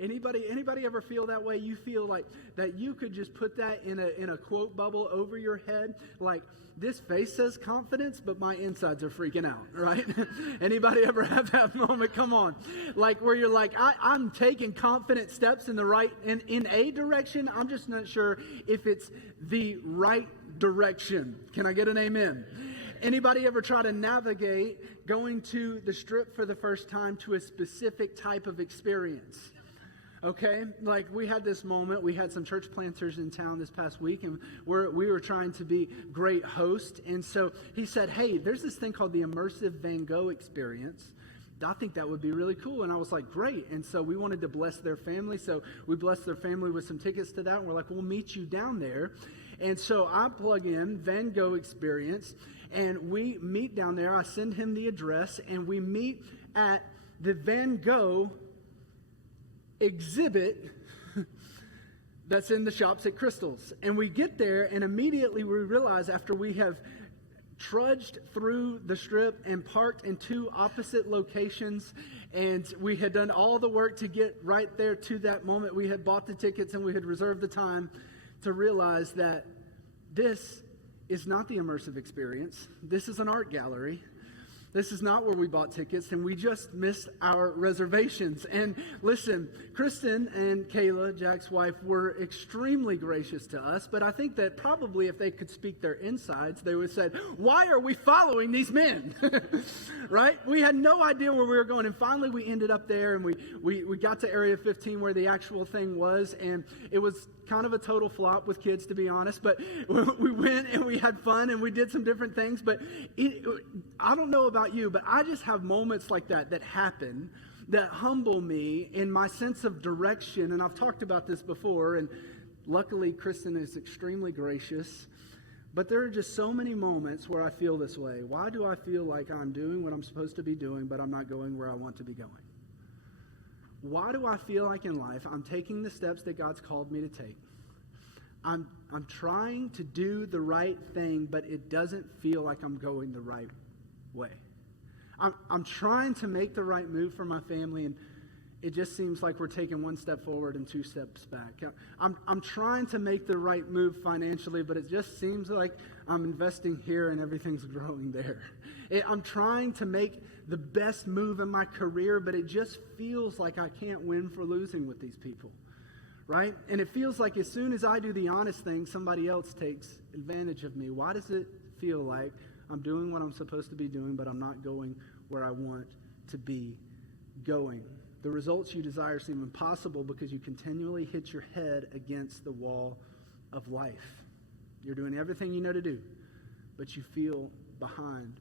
Anybody ever feel that way? You feel like that you could just put that in a quote bubble over your head, like this face says confidence, but my insides are freaking out, right? Anybody ever have that moment? Come on, like where you're like, I'm taking confident steps in the right in a direction. I'm just not sure if it's the right direction. Can I get an amen? Anybody ever try to navigate going to the Strip for the first time to a specific type of experience? Okay, like we had this moment, we had some church planters in town this past week, and we were trying to be great hosts. And so he said, hey, there's this thing called the immersive Van Gogh experience. I think that would be really cool. And I was like, great. And so we wanted to bless their family. So we blessed their family with some tickets to that. And we're like, we'll meet you down there. And so I plug in Van Gogh experience, and we meet down there. I send him the address, and we meet at the Van Gogh exhibit that's in the shops at Crystal's. And we get there, and immediately we realize, after we have trudged through the Strip and parked in two opposite locations, and we had done all the work to get right there to that moment, we had bought the tickets and we had reserved the time, to realize that this is not the immersive experience. This is an art gallery. This is not where we bought tickets, and we just missed our reservations. And listen, Kristen and Kayla, Jack's wife, were extremely gracious to us, but I think that probably if they could speak their insides, they would have said, why are we following these men? Right? We had no idea where we were going, and finally we ended up there, and we got to Area 15 where the actual thing was, and it was kind of a total flop with kids, to be honest, but we went and we had fun and we did some different things. But I don't know about you, but I just have moments like that happen that humble me in my sense of direction. And I've talked about this before, and luckily Kristen is extremely gracious, but there are just so many moments where I feel this way. Why do I feel like I'm doing what I'm supposed to be doing, but I'm not going where I want to be going? Why do I feel like in life I'm taking the steps that God's called me to take? I'm trying to do the right thing, but it doesn't feel like I'm going the right way. I'm trying to make the right move for my family, and it just seems like we're taking one step forward and two steps back. I'm trying to make the right move financially, but it just seems like I'm investing here and everything's growing there. I'm trying to make the best move in my career, but it just feels like I can't win for losing with these people, right? And it feels like as soon as I do the honest thing, somebody else takes advantage of me. Why does it feel like I'm doing what I'm supposed to be doing, but I'm not going where I want to be going? The results you desire seem impossible because you continually hit your head against the wall of life. You're doing everything you know to do, but you feel behind.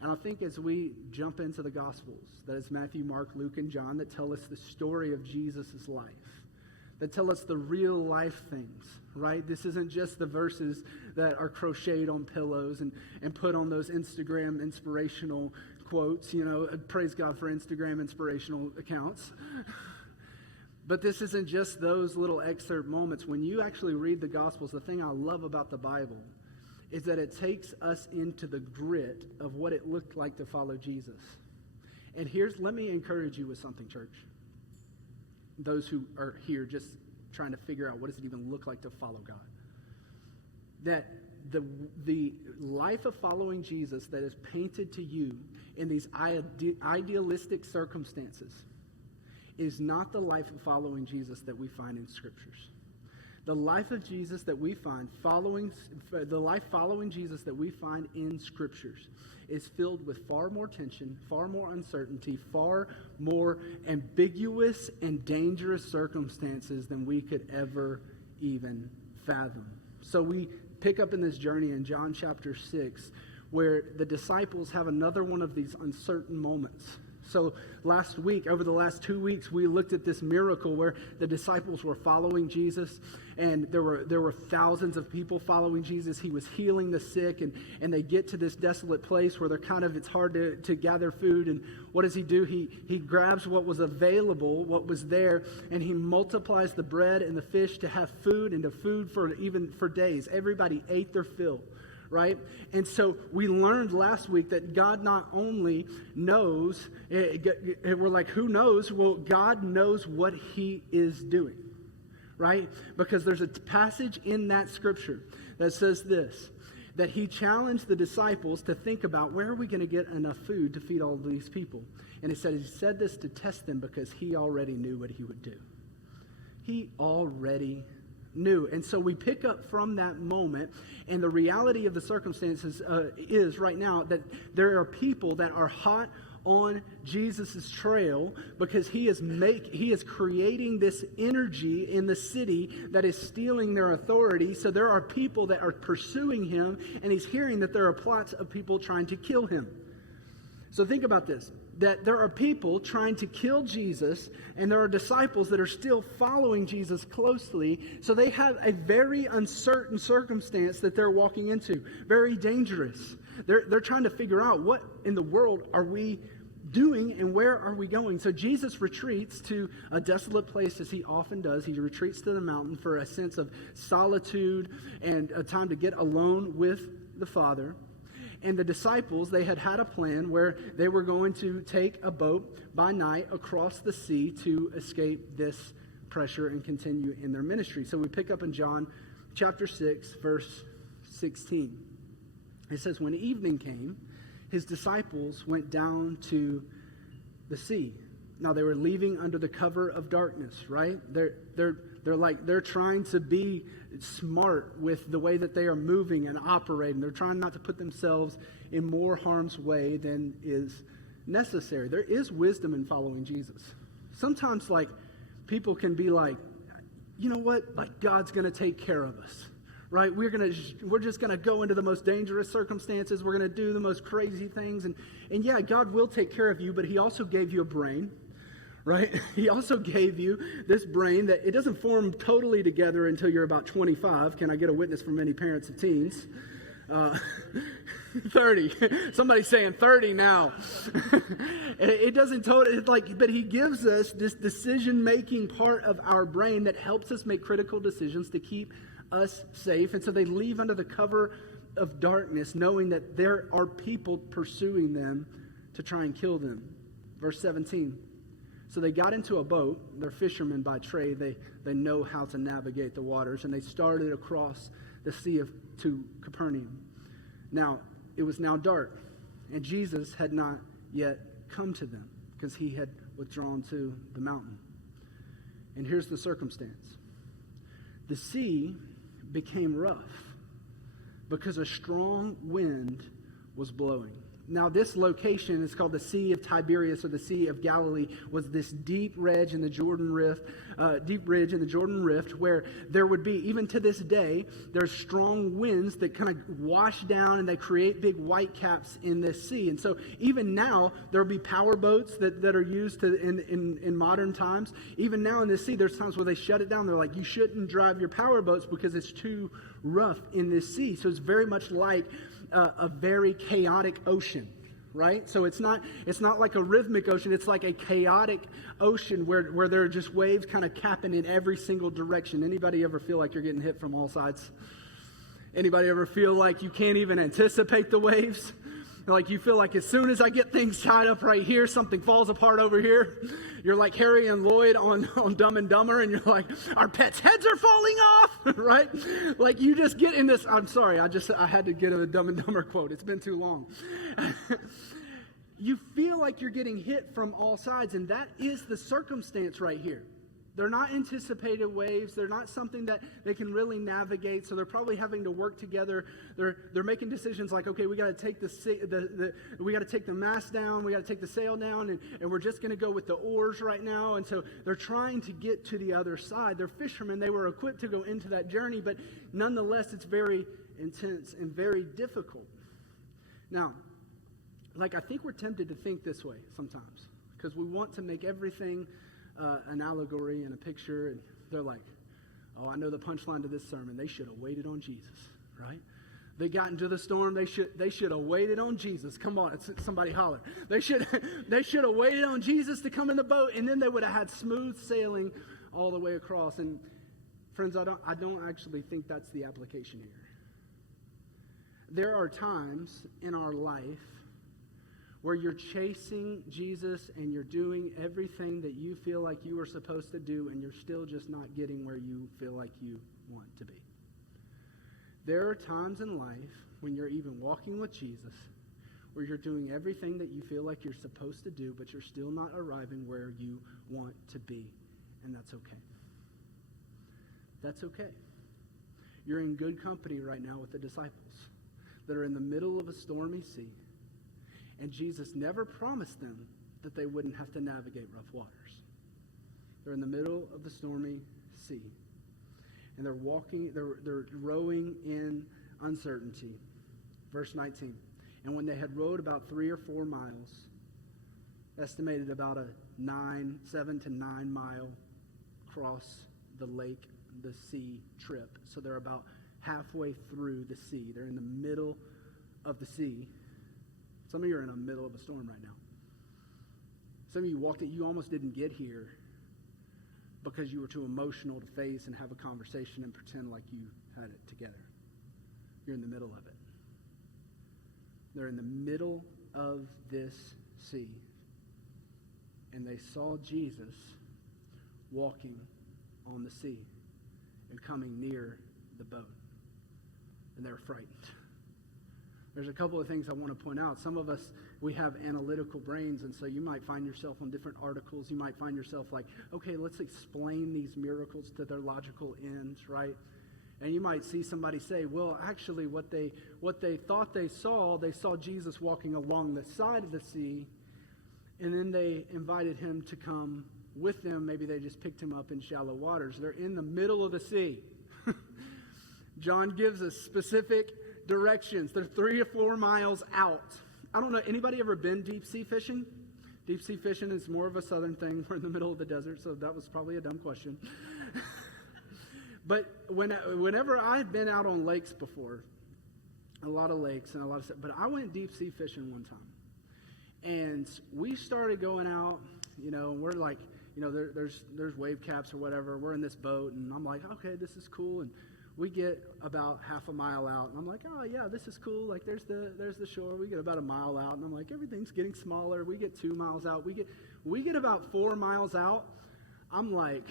And I think as we jump into the Gospels, that is Matthew, Mark, Luke, and John, that tell us the story of Jesus' life, that tell us the real life things, right? This isn't just the verses that are crocheted on pillows and put on those Instagram inspirational quotes. You know, praise God for Instagram inspirational accounts. But this isn't just those little excerpt moments. When you actually read the Gospels, the thing I love about the Bible is that it takes us into the grit of what it looked like to follow Jesus. And let me encourage you with something, church. Those who are here just trying to figure out what does it even look like to follow God. That the life of following Jesus that is painted to you in these idealistic circumstances is not the life of following Jesus that we find in Scriptures. The life of Jesus that we find following Jesus that we find in Scriptures is filled with far more tension, far more uncertainty, far more ambiguous and dangerous circumstances than we could ever even fathom. So we pick up in this journey in John chapter 6, where the disciples have another one of these uncertain moments. So last week, over the last 2 weeks, we looked at this miracle where the disciples were following Jesus, and there were thousands of people following Jesus. He was healing the sick, and they get to this desolate place where it's hard to gather food. And what does he do? He grabs what was available, what was there, and he multiplies the bread and the fish to have food, and to food for days. Everybody ate their fill. right? And so we learned last week that God not only knows, we're like, who knows? Well, God knows what he is doing, right? Because there's a passage in that scripture that says this, that he challenged the disciples to think about, where are we going to get enough food to feed all of these people? And he said this to test them because he already knew what he would do. He already knew. And so we pick up from that moment, and the reality of the circumstances is right now that there are people that are hot on Jesus' trail because he is creating this energy in the city that is stealing their authority. So there are people that are pursuing him, and he's hearing that there are plots of people trying to kill him. So think about this, that there are people trying to kill Jesus, and there are disciples that are still following Jesus closely. So they have a very uncertain circumstance that they're walking into, very dangerous. They're trying to figure out, what in the world are we doing and where are we going? So Jesus retreats to a desolate place, as he often does. He retreats to the mountain for a sense of solitude and a time to get alone with the Father. And the disciples, they had a plan where they were going to take a boat by night across the sea to escape this pressure and continue in their ministry. So we pick up in John chapter 6, verse 16. It says, when evening came, his disciples went down to the sea. Now they were leaving under the cover of darkness, right? They're trying to be smart with the way that they are moving and operating. They're trying not to put themselves in more harm's way than is necessary. There is wisdom in following Jesus. Sometimes, people can be like, you know what? God's going to take care of us, right? We're just going to go into the most dangerous circumstances. We're going to do the most crazy things. And yeah, God will take care of you, but he also gave you a brain. Right? He also gave you this brain that it doesn't form totally together until you're about 25. Can I get a witness from any parents of teens? 30. Somebody's saying 30 now. It doesn't totally, but he gives us this decision-making part of our brain that helps us make critical decisions to keep us safe. And so they leave under the cover of darkness, knowing that there are people pursuing them to try and kill them. Verse 17. So they got into a boat. They're fishermen by trade. They know how to navigate the waters. And they started across the sea to Capernaum. Now, it was now dark. And Jesus had not yet come to them because he had withdrawn to the mountain. And here's the circumstance. The sea became rough because a strong wind was blowing. Now, this location is called the Sea of Tiberias, or the Sea of Galilee, was this deep ridge in the Jordan Rift, where there would be, even to this day, there's strong winds that kind of wash down and they create big white caps in this sea. And so even now, there'll be power boats that are used in modern times. Even now in this sea, there's times where they shut it down. They're like, you shouldn't drive your power boats because it's too rough in this sea. So it's very much like a very chaotic ocean, right? So it's not like a rhythmic ocean. It's like a chaotic ocean where there are just waves kind of capping in every single direction. Anybody ever feel like you're getting hit from all sides? Anybody ever feel like you can't even anticipate the waves? Like you feel like as soon as I get things tied up right here, something falls apart over here. You're like Harry and Lloyd on Dumb and Dumber, and you're like, our pets' heads are falling off, right? Like you just get in this. I'm sorry, I had to get a Dumb and Dumber quote. It's been too long. You feel like you're getting hit from all sides, and that is the circumstance right here. They're not anticipated waves. They're not something that they can really navigate. So they're probably having to work together. They're making decisions like, okay, we got to take we got to take the mast down. We got to take the sail down, and we're just going to go with the oars right now. And so they're trying to get to the other side. They're fishermen. They were equipped to go into that journey, but nonetheless, it's very intense and very difficult. Now, I think we're tempted to think this way sometimes because we want to make everything an allegory and a picture, and they're like, oh, I know the punchline to this sermon. They should have waited on Jesus, right? They got into the storm. They should have waited on Jesus. Come on, somebody holler. They should have waited on Jesus to come in the boat, and then they would have had smooth sailing all the way across. And friends, I don't actually think that's the application here. there are times in our life where you're chasing Jesus and you're doing everything that you feel like you were supposed to do, and you're still just not getting where you feel like you want to be. There are times in life when you're even walking with Jesus where you're doing everything that you feel like you're supposed to do, but you're still not arriving where you want to be. And that's okay. That's okay. You're in good company right now with the disciples that are in the middle of a stormy sea. And Jesus never promised them that they wouldn't have to navigate rough waters. They're in the middle of the stormy sea. And they're rowing in uncertainty. Verse 19. And when they had rowed about 3 or 4 miles, estimated about a 7 to 9 mile cross the lake, the sea trip. So they're about halfway through the sea. They're in the middle of the sea. Some of you are in the middle of a storm right now. Some of you walked it, you almost didn't get here because you were too emotional to face and have a conversation and pretend like you had it together. You're in the middle of it. They're in the middle of this sea. And they saw Jesus walking on the sea and coming near the boat. And they're frightened. There's a couple of things I want to point out. Some of us, we have analytical brains, and so you might find yourself on different articles. You might find yourself like, okay, let's explain these miracles to their logical ends, right? And you might see somebody say, well, actually what they thought they saw Jesus walking along the side of the sea, and then they invited him to come with them. Maybe they just picked him up in shallow waters. They're in the middle of the sea. John gives us specific directions. They're 3 or 4 miles out. I don't know, anybody ever been deep sea fishing? Deep sea fishing is more of a southern thing. We're in the middle of the desert, so that was probably a dumb question. But whenever I've been out on lakes before, a lot of lakes and a lot of stuff, but I went deep sea fishing one time. And we started going out, and we're like, there's wave caps or whatever. We're in this boat, and I'm like, okay, this is cool. And we get about half a mile out, and I'm like, oh yeah, this is cool. Like there's the shore. We get about a mile out, and I'm like, everything's getting smaller. We get 2 miles out. We get about 4 miles out. I'm like,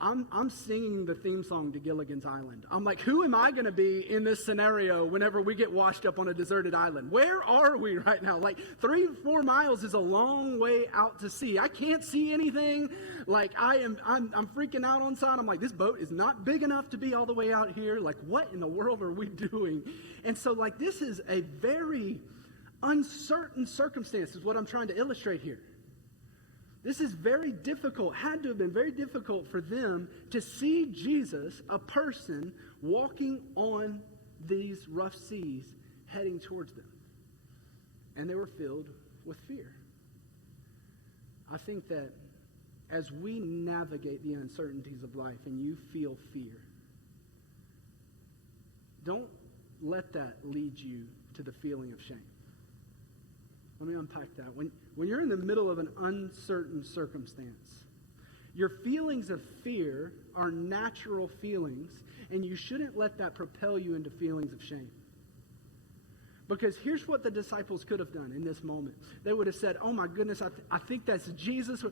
I'm singing the theme song to Gilligan's Island. I'm like, who am I going to be in this scenario whenever we get washed up on a deserted island? Where are we right now? Like 3 or 4 miles is a long way out to sea. I can't see anything. Like I'm freaking out on side. I'm like, this boat is not big enough to be all the way out here. Like, what in the world are we doing? And so like, this is a very uncertain circumstance is what I'm trying to illustrate here. This is very difficult, had to have been very difficult for them to see Jesus, a person, walking on these rough seas, heading towards them. And they were filled with fear. I think that as we navigate the uncertainties of life and you feel fear, don't let that lead you to the feeling of shame. Let me unpack that. When you're in the middle of an uncertain circumstance, your feelings of fear are natural feelings, and you shouldn't let that propel you into feelings of shame. Because here's what the disciples could have done in this moment. They would have said, oh my goodness, I think that's Jesus.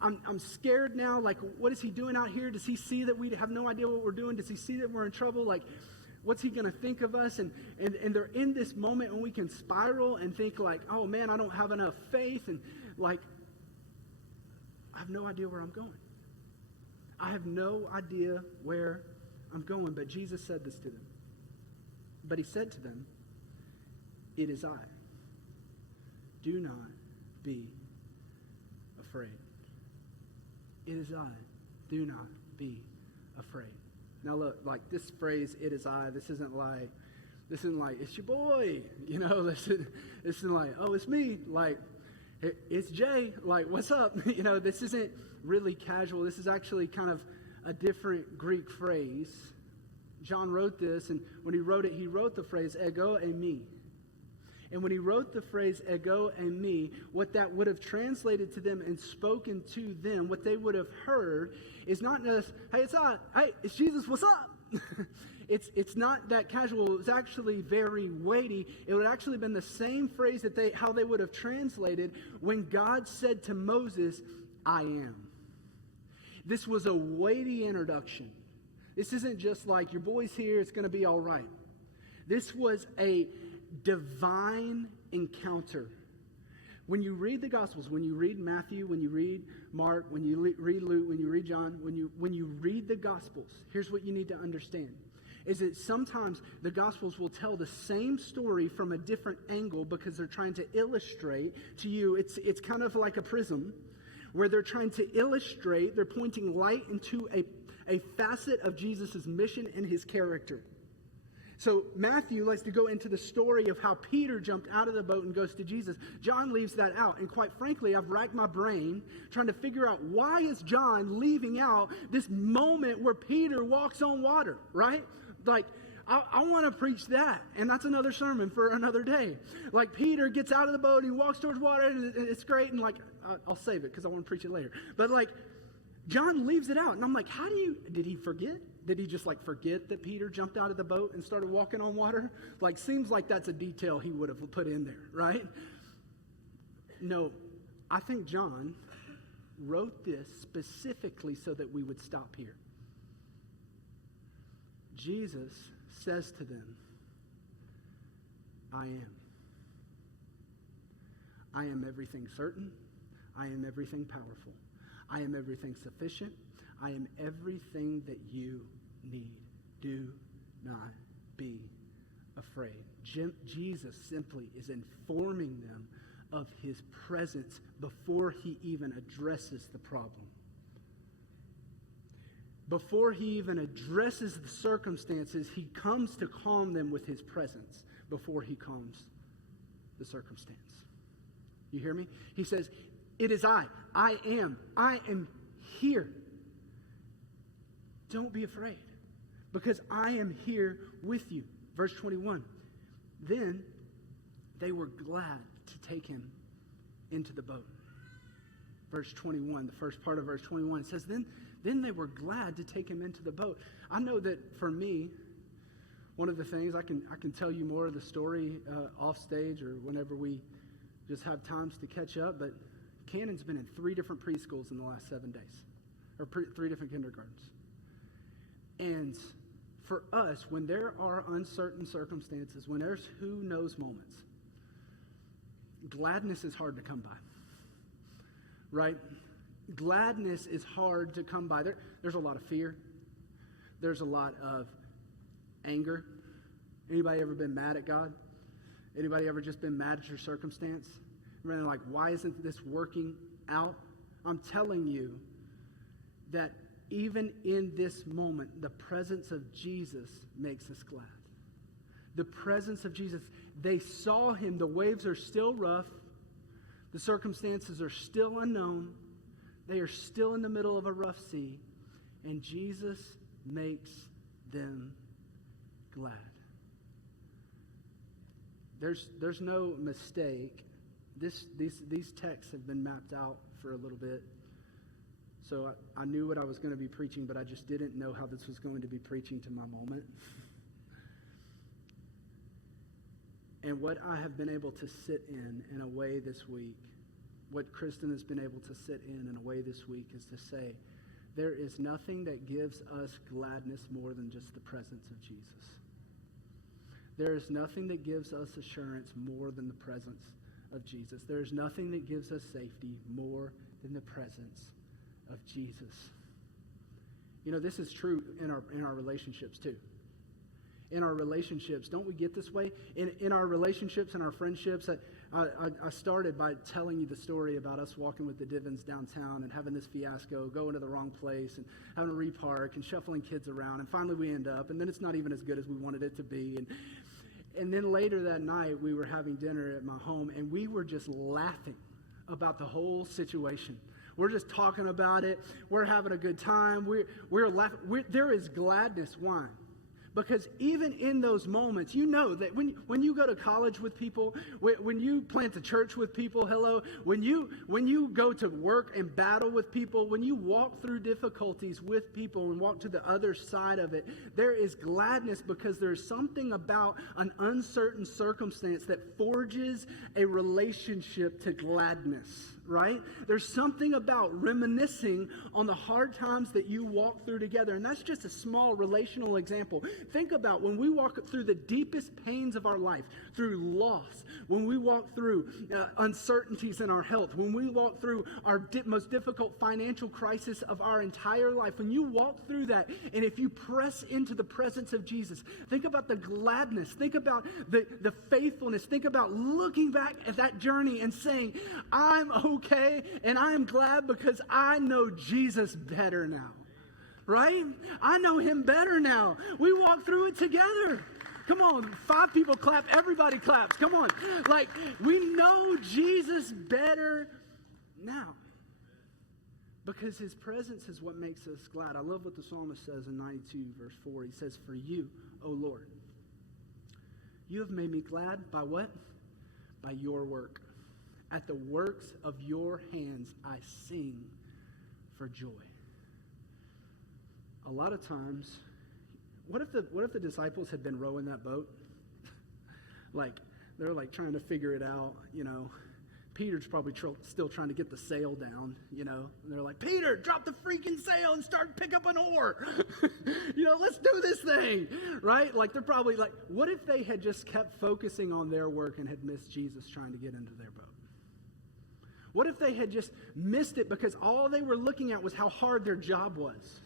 I'm scared now. Like, what is he doing out here? Does he see that we have no idea what we're doing? Does he see that we're in trouble? Like, what's he going to think of us? And they're in this moment when we can spiral and think like, oh man, I don't have enough faith. And like, I have no idea where I'm going. I have no idea where I'm going. But Jesus said this to them. But he said to them, it is I. Do not be afraid. It is I. Do not be afraid. Now look, like this phrase, it is I, this isn't like, it's your boy, this isn't like, oh, it's me, like, it's Jay, like, what's up? This isn't really casual. This is actually kind of a different Greek phrase. John wrote this, and when he wrote it, he wrote the phrase, ego eimi. And when he wrote the phrase, ego eimi, what that would have translated to them and spoken to them, what they would have heard is not just, hey, it's Jesus, what's up? it's not that casual. It's actually very weighty. It would actually have been the same phrase how they would have translated when God said to Moses, I am. This was a weighty introduction. This isn't just like, your boy's here, it's going to be all right. This was a divine encounter. When you read the Gospels, when you read Matthew, when you read Mark, when you read Luke, when you read John, when you read the Gospels, here's what you need to understand, is that sometimes the Gospels will tell the same story from a different angle because they're trying to illustrate to you. It's kind of like a prism where they're trying to illustrate, they're pointing light into a facet of Jesus' mission and his character. So Matthew likes to go into the story of how Peter jumped out of the boat and goes to Jesus. John leaves that out. And quite frankly, I've racked my brain trying to figure out, why is John leaving out this moment where Peter walks on water, right? Like, I want to preach that, and that's another sermon for another day. Like, Peter gets out of the boat, and he walks towards water, and it's great, and like, I'll save it because I want to preach it later. But like, John leaves it out, and I'm like, did he forget? Did he just like forget that Peter jumped out of the boat and started walking on water? Like, seems like that's a detail he would have put in there, right? No, I think John wrote this specifically so that we would stop here. Jesus says to them, I am. I am everything certain. I am everything powerful. I am everything sufficient. I am everything that you need. Do not be afraid. Jesus simply is informing them of his presence before he even addresses the problem. Before he even addresses the circumstances, he comes to calm them with his presence before he calms the circumstance. You hear me? He says, it is I am here. Don't be afraid, because I am here with you. Verse 21, then they were glad to take him into the boat. Verse 21, the first part of verse 21, it says, then they were glad to take him into the boat. I know that for me, one of the things, I can tell you more of the story off stage or whenever we just have times to catch up, but Cannon's been in 3 different preschools in the last 7 days, or 3 different kindergartens. And for us, when there are uncertain circumstances, when there's who knows moments, gladness is hard to come by, right? Gladness is hard to come by. There's a lot of fear. There's a lot of anger. Anybody ever been mad at God? Anybody ever just been mad at your circumstance? Really, like, why isn't this working out? I'm telling you that even in this moment, the presence of Jesus makes us glad. The presence of Jesus. They saw him. The waves are still rough. The circumstances are still unknown. They are still in the middle of a rough sea. And Jesus makes them glad. There's no mistake. These texts have been mapped out for a little bit. So I knew what I was going to be preaching, but I just didn't know how this was going to be preaching to my moment. And what I have been able to sit in a way this week, what Kristen has been able to sit in a way this week, is to say, there is nothing that gives us gladness more than just the presence of Jesus. There is nothing that gives us assurance more than the presence of Jesus. There is nothing that gives us safety more than the presence of Jesus. You know, this is true in our relationships too. In our relationships, don't we get this way? In our relationships and our friendships, I started by telling you the story about us walking with the Gibbons downtown and having this fiasco, going to the wrong place and having to repark and shuffling kids around. And finally we end up, and then it's not even as good as we wanted it to be. And then later that night, we were having dinner at my home, and we were just laughing about the whole situation. We're just talking about it. We're having a good time. We're laughing. There is gladness. Why? Because even in those moments, you know that when you go to college with people, when you plant a church with people, when you go to work and battle with people, when you walk through difficulties with people and walk to the other side of it, there is gladness because there's something about an uncertain circumstance that forges a relationship to gladness. Right? There's something about reminiscing on the hard times that you walk through together. And that's just a small relational example. Think about when we walk through the deepest pains of our life, through loss, when we walk through uncertainties in our health, when we walk through our most difficult financial crisis of our entire life, when you walk through that, and if you press into the presence of Jesus, think about the gladness, think about the faithfulness, think about looking back at that journey and saying, I'm okay, and I am glad because I know Jesus better now. Right? I know him better now. We walk through it together. Come on, 5 people clap, everybody claps. Come on. Like, we know Jesus better now. Because his presence is what makes us glad. I love what the psalmist says in 92 verse 4. He says, for you, O Lord, you have made me glad by what? By your work. At the works of your hands I sing for joy. A lot of times, what if the disciples had been rowing that boat? They're trying to figure it out, Peter's probably still trying to get the sail down, and they're like, Peter, drop the freaking sail and pick up an oar. Let's do this thing, right? They're probably what if they had just kept focusing on their work and had missed Jesus trying to get into their boat? What if they had just missed it because all they were looking at was how hard their job was,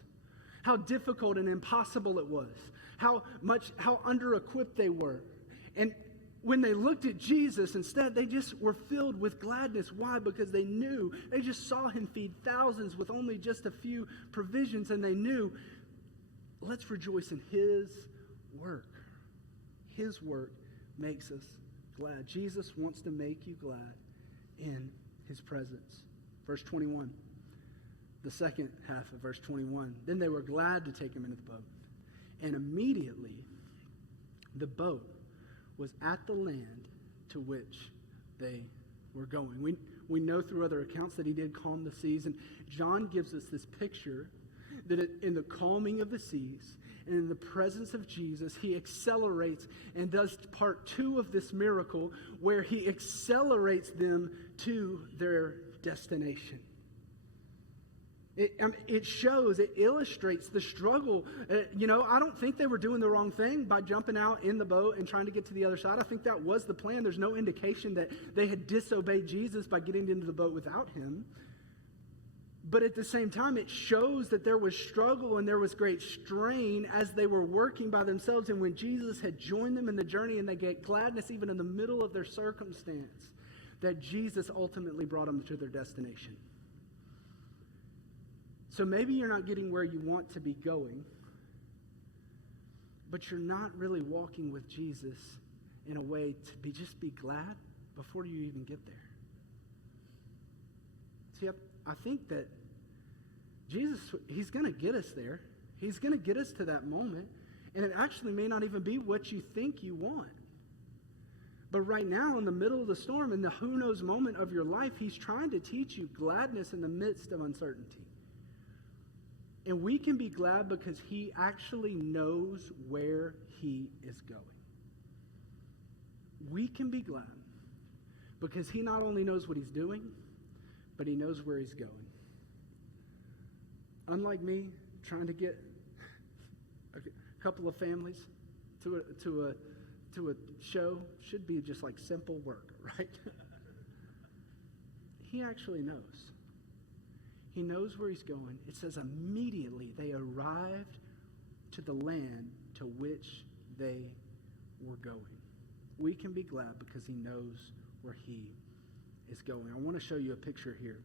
how difficult and impossible it was, how under-equipped they were. And when they looked at Jesus, instead, they just were filled with gladness. Why? Because they just saw him feed thousands with only just a few provisions, and they knew, let's rejoice in his work. His work makes us glad. Jesus wants to make you glad in his presence. Verse 21, the second half of verse 21. Then they were glad to take him into the boat. And immediately the boat was at the land to which they were going. We know through other accounts that he did calm the seas. And John gives us this picture that in the calming of the seas and in the presence of Jesus, he accelerates and does part 2 of this miracle where he accelerates them to their destination. It shows, it illustrates the struggle. I don't think they were doing the wrong thing by jumping out in the boat and trying to get to the other side. I think that was the plan. There's no indication that they had disobeyed Jesus by getting into the boat without him. But at the same time, it shows that there was struggle and there was great strain as they were working by themselves. And when Jesus had joined them in the journey and they get gladness even in the middle of their circumstance, that Jesus ultimately brought them to their destination. So maybe you're not getting where you want to be going, but you're not really walking with Jesus in a way to just be glad before you even get there. See, I think that Jesus, he's going to get us there. He's going to get us to that moment, and it actually may not even be what you think you want. But right now, in the middle of the storm, in the who knows moment of your life, he's trying to teach you gladness in the midst of uncertainty. And we can be glad because he actually knows where he is going. We can be glad because he not only knows what he's doing, but he knows where he's going. Unlike me, trying to get a couple of families to a show should be just like simple work, right? He actually knows. He knows where he's going. It says immediately they arrived to the land to which they were going. We can be glad because he knows where he is going. I want to show you a picture here.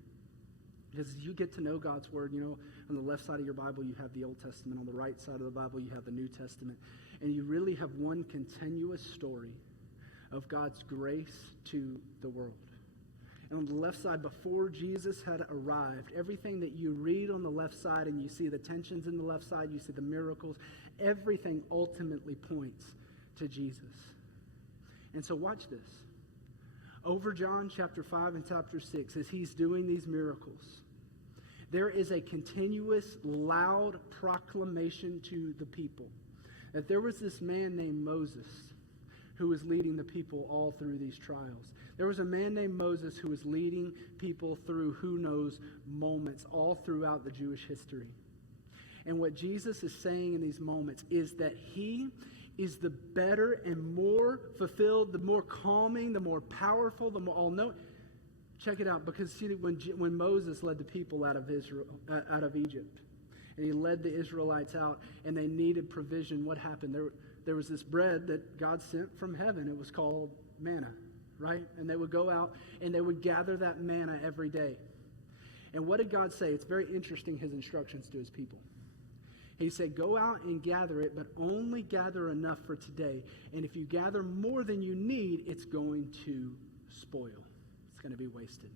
Because as you get to know God's word, on the left side of your Bible, you have the Old Testament. On the right side of the Bible, you have the New Testament. And you really have one continuous story of God's grace to the world. And on the left side, before Jesus had arrived, everything that you read on the left left side and you see the tensions in the left side, you see the miracles. Everything ultimately points to Jesus. And so watch this. Over John chapter 5 and chapter 6, as he's doing these miracles, there is a continuous, loud proclamation to the people that there was this man named Moses who was leading the people all through these trials. There was a man named Moses who was leading people through who knows moments all throughout the Jewish history. And what Jesus is saying in these moments is that he is the better and more fulfilled, the more calming, the more powerful, the more all-knowing. Check it out, because see, when Moses led the people out of Egypt, and he led the Israelites out, and they needed provision, what happened? There was this bread that God sent from heaven. It was called manna, right? And they would go out, and they would gather that manna every day. And what did God say? It's very interesting, his instructions to his people. He said, go out and gather it, but only gather enough for today. And if you gather more than you need, it's going to spoil. It's going to be wasted.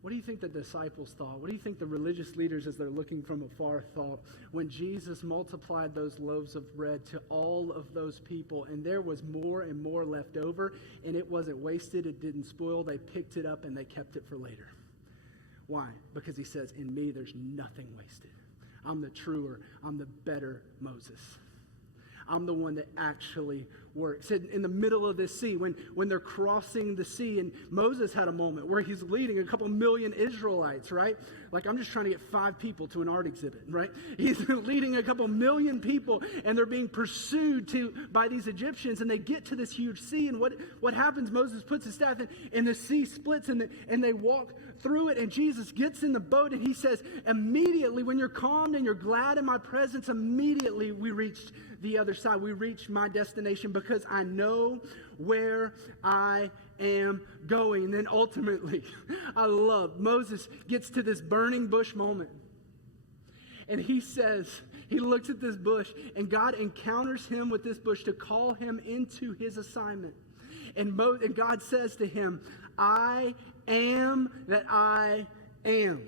What do you think the disciples thought? What do you think the religious leaders, as they're looking from afar, thought when Jesus multiplied those loaves of bread to all of those people, and there was more and more left over, and it wasn't wasted, it didn't spoil, they picked it up and they kept it for later. Why? Because he says, in me there's nothing wasted. I'm the truer, I'm the better Moses. I'm the one that actually works. In the middle of this sea, when they're crossing the sea, and Moses had a moment where he's leading a couple million Israelites, right? Like, I'm just trying to get 5 people to an art exhibit, right? He's leading a couple million people, and they're being pursued by these Egyptians, and they get to this huge sea, and what happens? Moses puts his staff in, and the sea splits, and they walk through it, and Jesus gets in the boat, and he says, immediately, when you're calmed and you're glad in my presence, immediately we reached the other side. We reached my destination because I know where I am going. And then ultimately, I love, Moses gets to this burning bush moment. And he says, he looks at this bush, and God encounters him with this bush to call him into his assignment. And God says to him, I am that I am.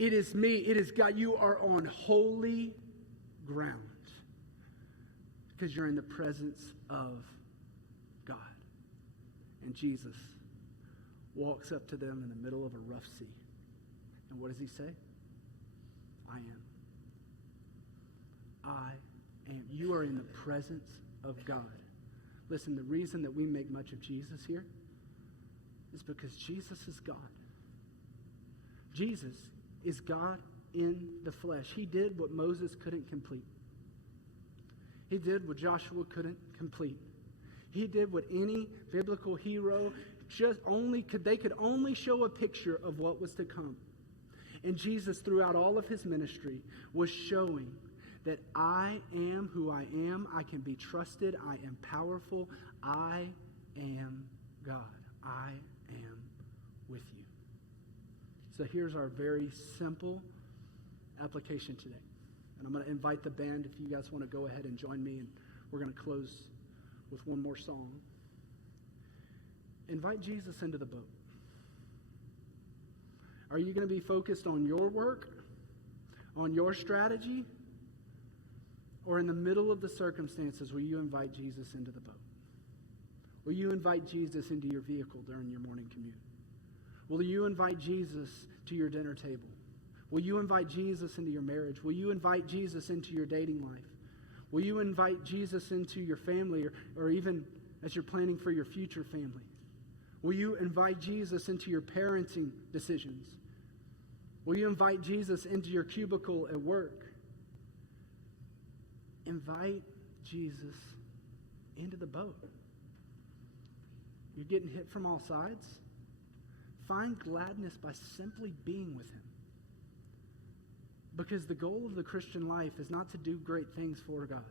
It is me. It is God. You are on holy ground because you're in the presence of God. And Jesus walks up to them in the middle of a rough sea. And what does he say? I am. I am. You are in the presence of God. Listen, the reason that we make much of Jesus here is because Jesus is God. Jesus is God in the flesh. He did what Moses couldn't complete. He did what Joshua couldn't complete. He did what any biblical hero could only show a picture of what was to come. And Jesus, throughout all of his ministry, was showing that I am who I am. I can be trusted. I am powerful. I am God. I am with you. So here's our very simple application today. And I'm going to invite the band if you guys want to go ahead and join me. And we're going to close with one more song. Invite Jesus into the boat. Are you going to be focused on your work, on your strategy, or in the middle of the circumstances will you invite Jesus into the boat? Will you invite Jesus into your vehicle during your morning commute? Will you invite Jesus to your dinner table? Will you invite Jesus into your marriage? Will you invite Jesus into your dating life? Will you invite Jesus into your family or even as you're planning for your future family? Will you invite Jesus into your parenting decisions? Will you invite Jesus into your cubicle at work? Invite Jesus into the boat. You're getting hit from all sides. Find gladness by simply being with him. Because the goal of the Christian life is not to do great things for God.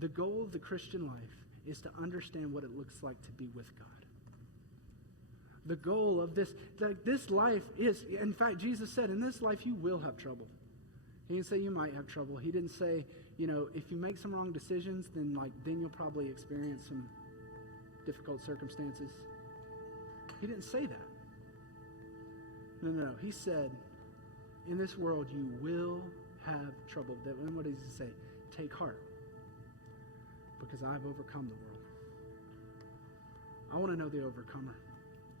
The goal of the Christian life is to understand what it looks like to be with God. The goal of this life is, in fact, Jesus said, in this life you will have trouble. He didn't say you might have trouble. He didn't say, if you make some wrong decisions, then you'll probably experience some difficult circumstances. He didn't say that. No. He said, in this world you will have trouble. And what does he say? Take heart, because I've overcome the world. I want to know the overcomer.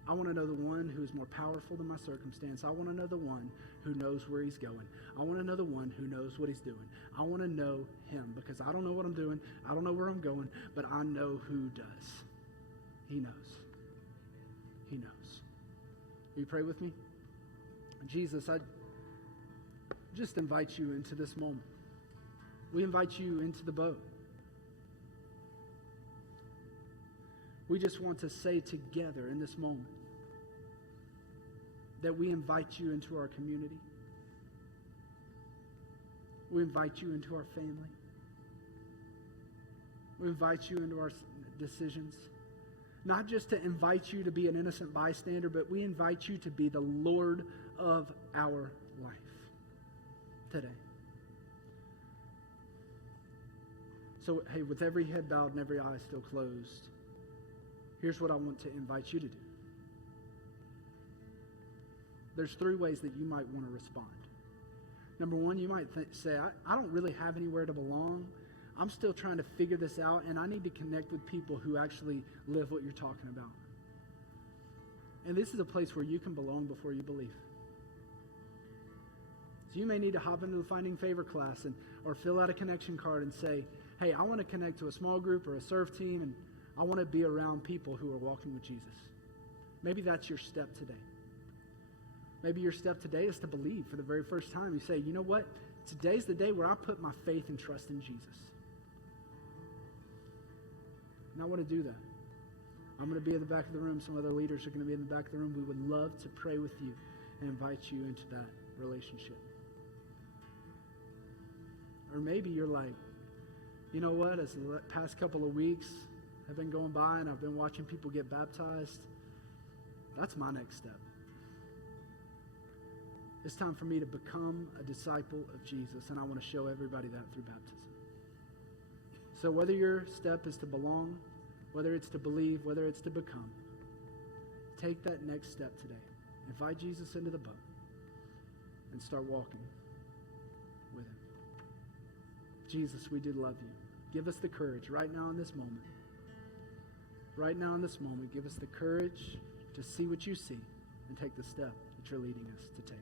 I want to know the one who is more powerful than my circumstance. I want to know the one who knows where he's going. I want to know the one who knows what he's doing. I want to know him, because I don't know what I'm doing. I don't know where I'm going, but I know who does. He knows. He knows. Will you pray with me? Jesus, I just invite you into this moment. We invite you into the boat. We just want to say together in this moment that we invite you into our community. We invite you into our family. We invite you into our decisions. Not just to invite you to be an innocent bystander, but we invite you to be the Lord of our life today. So, hey, with every head bowed and every eye still closed, here's what I want to invite you to do. There's 3 ways that you might want to respond. Number 1, you might say, I don't really have anywhere to belong. I'm still trying to figure this out, and I need to connect with people who actually live what you're talking about. And this is a place where you can belong before you believe. So you may need to hop into the Finding Favor class or fill out a connection card and say, hey, I want to connect to a small group or a serve team, and I want to be around people who are walking with Jesus. Maybe that's your step today. Maybe your step today is to believe for the very first time. You say, you know what? Today's the day where I put my faith and trust in Jesus. And I want to do that. I'm going to be in the back of the room. Some other leaders are going to be in the back of the room. We would love to pray with you and invite you into that relationship. Or maybe you're like, you know what? As the past couple of weeks have been going by and I've been watching people get baptized, that's my next step. It's time for me to become a disciple of Jesus, and I want to show everybody that through baptism. So whether your step is to belong, whether it's to believe, whether it's to become, take that next step today. Invite Jesus into the boat and start walking with him. Jesus, we do love you. Give us the courage right now in this moment. Right now in this moment, give us the courage to see what you see and take the step that you're leading us to take.